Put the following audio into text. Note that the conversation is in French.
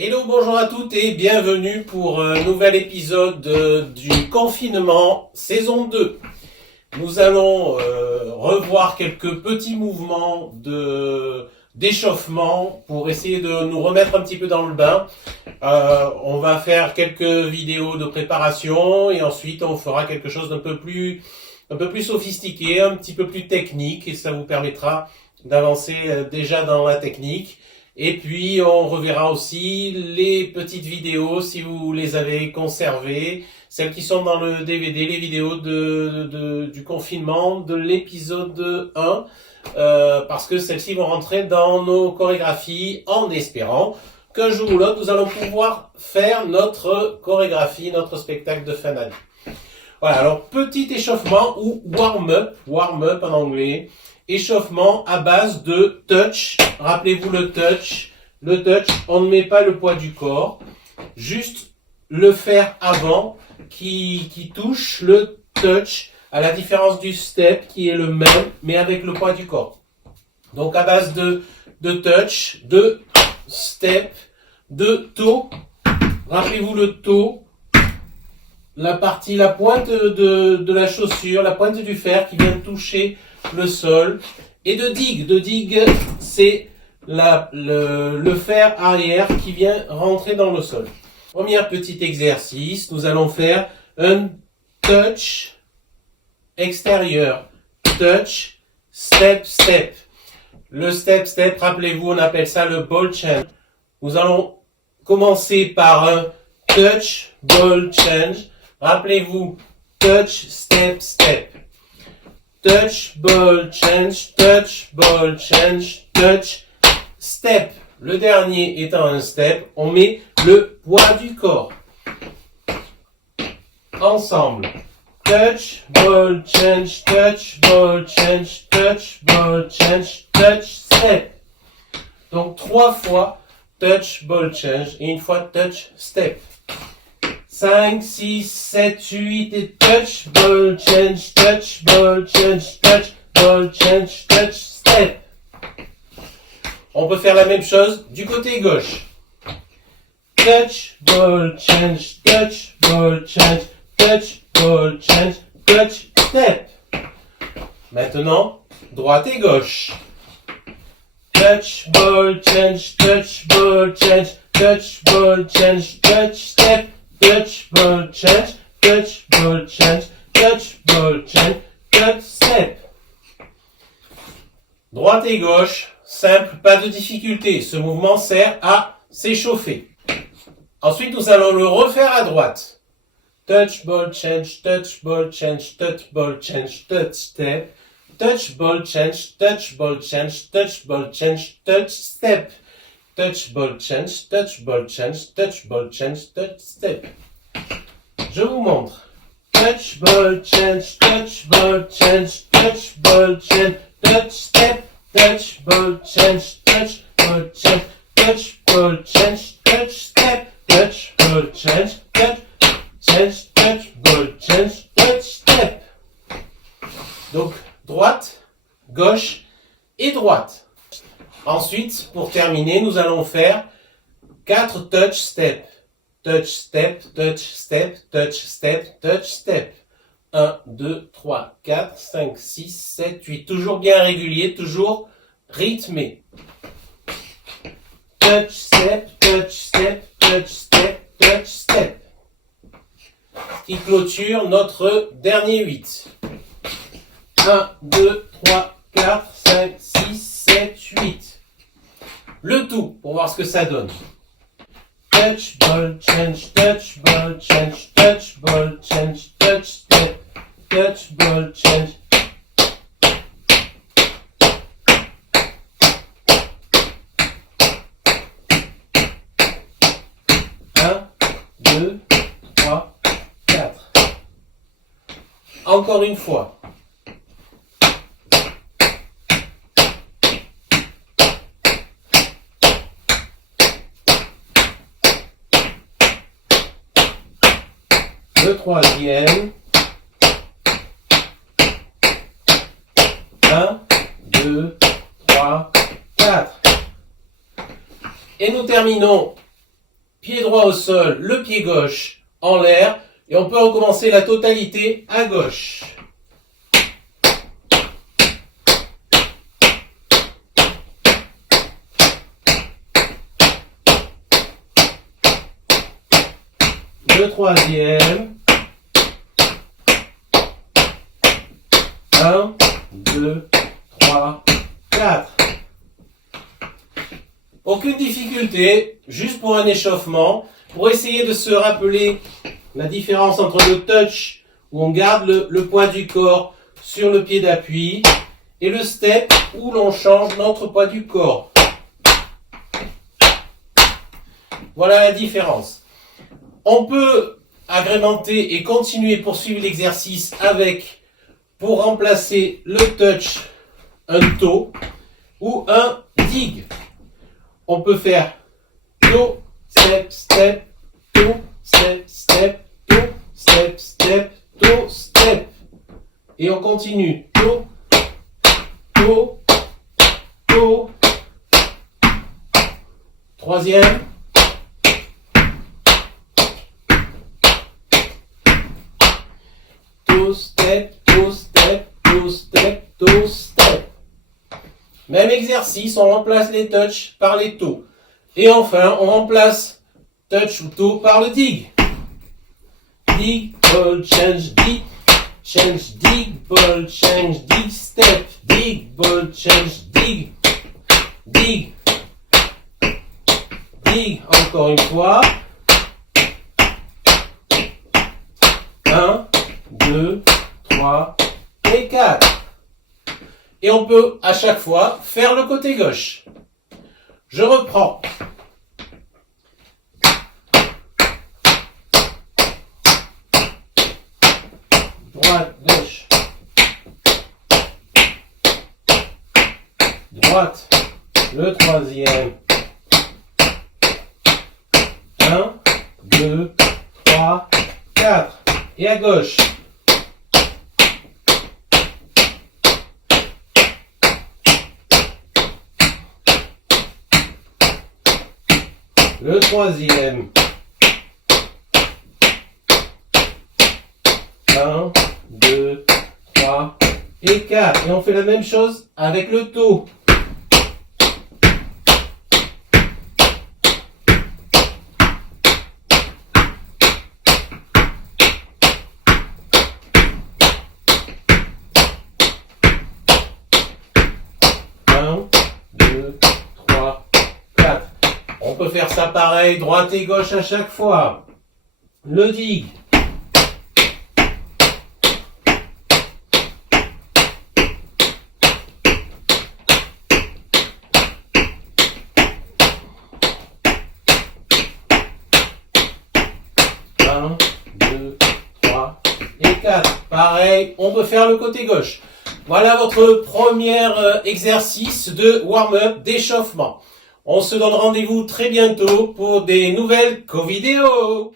Hello, bonjour à toutes et bienvenue pour un nouvel épisode du confinement saison 2. Nous allons revoir quelques petits mouvements d'échauffement pour essayer de nous remettre un petit peu dans le bain. On va faire quelques vidéos de préparation et ensuite on fera quelque chose d'un peu plus sophistiqué, un petit peu plus technique et ça vous permettra d'avancer déjà dans la technique. Et puis, on reverra aussi les petites vidéos, si vous les avez conservées, celles qui sont dans le DVD, les vidéos du confinement de l'épisode 1, parce que celles-ci vont rentrer dans nos chorégraphies en espérant qu'un jour ou l'autre, nous allons pouvoir faire notre chorégraphie, notre spectacle de fin d'année. Voilà, alors petit échauffement ou warm-up en anglais. Échauffement à base de touch. Rappelez-vous le touch. Le touch, on ne met pas le poids du corps. Juste le fer avant qui touche le touch, à la différence du step qui est le même, mais avec le poids du corps. Donc à base de touch, de step, de toe. Rappelez-vous le toe. La pointe de la chaussure, la pointe du fer qui vient toucher le sol, et de dig. De dig, c'est le fer arrière qui vient rentrer dans le sol. Premier petit exercice, nous allons faire un touch extérieur, touch, step, step. Le step, step, rappelez-vous, on appelle ça le ball change. Nous allons commencer par un touch, ball change. Rappelez-vous, touch, step, step. Touch, ball, change, touch, ball, change, touch, step. Le dernier étant un step, on met le poids du corps. Ensemble. Touch, ball, change, touch, ball, change, touch, ball, change, touch, step. Donc 3 fois touch, ball, change et une fois touch, step. 5, 6, 7, 8 et touch, ball, change, touch, ball, change, touch, ball, change, touch, step. On peut faire la même chose du côté gauche. Touch, ball, change, touch, ball, change, touch, ball, change, touch, step. Maintenant, droite et gauche. Touch, ball, change, touch, ball, change, touch, ball, change, touch, step. Touch, ball, change, touch, ball, change, touch, ball, change, touch, step. Droite et gauche, simple, pas de difficulté. Ce mouvement sert à s'échauffer. Ensuite, nous allons le refaire à droite. Touch, ball, change, touch, ball, change, touch, ball, change, touch, step. Touch, ball, change, touch, ball, change, touch, ball, change, touch, step. Touch, ball, change, touch, ball, change, touch, ball, change, touch, step. Je vous montre. Touch, ball, change, touch, ball, change, touch, ball, change, touch, step. Touch, ball, change, touch, ball, change, touch, ball, change, touch, step. Touch, ball, change, touch, ball, change, touch, step. Donc, droite, gauche et droite. Ensuite, pour terminer, nous allons faire 4 touch step. Touch step, touch step, touch step, touch step. 1, 2, 3, 4, 5, 6, 7, 8. Toujours bien régulier, toujours rythmé. Touch step, touch step, touch step, touch step. Qui clôture notre dernier 8. 1, 2, 3, 4, 5, 6, 7, 8. Le tout pour voir ce que ça donne. Touch, ball, change, touch, ball, change, touch, ball, change, touch, step, touch, ball, change. Un, 2, 3, 4. Encore une fois. Le troisième. 1, 2, 3, 4. Et nous terminons pied droit au sol, le pied gauche en l'air, et on peut recommencer la totalité à gauche. Le troisième. 1, 2, 3, 4. Aucune difficulté, juste pour un échauffement, pour essayer de se rappeler la différence entre le touch, où on garde le poids du corps sur le pied d'appui, et le step, où l'on change notre poids du corps. Voilà la différence. On peut agrémenter et continuer poursuivre l'exercice avec, pour remplacer le touch, un toe ou un dig. On peut faire toe, step, step, toe, step, step, toe, step, step, toe, step. Et on continue. Toe, toe, toe. Troisième. Toe, step, toe, step, toe, step, toe, step. Même exercice, on remplace les touch par les toe. Et enfin, on remplace touch ou toe par le dig. Dig, ball, change, dig, ball, change, dig, step, dig, ball, change, dig, dig, dig, encore une fois. 1, 2, 3 et 4. Et on peut à chaque fois faire le côté gauche. Je reprends. Droite, gauche. Droite, le troisième. 1, 2, 3, 4. Et à gauche. Le troisième. 1, 2, 3 et 4. Et on fait la même chose avec le toe. On peut faire ça pareil, droite et gauche à chaque fois. Le dig. Un, 2, 3 et 4. Pareil, on peut faire le côté gauche. Voilà votre premier exercice de warm-up d'échauffement. On se donne rendez-vous très bientôt pour des nouvelles co-vidéos.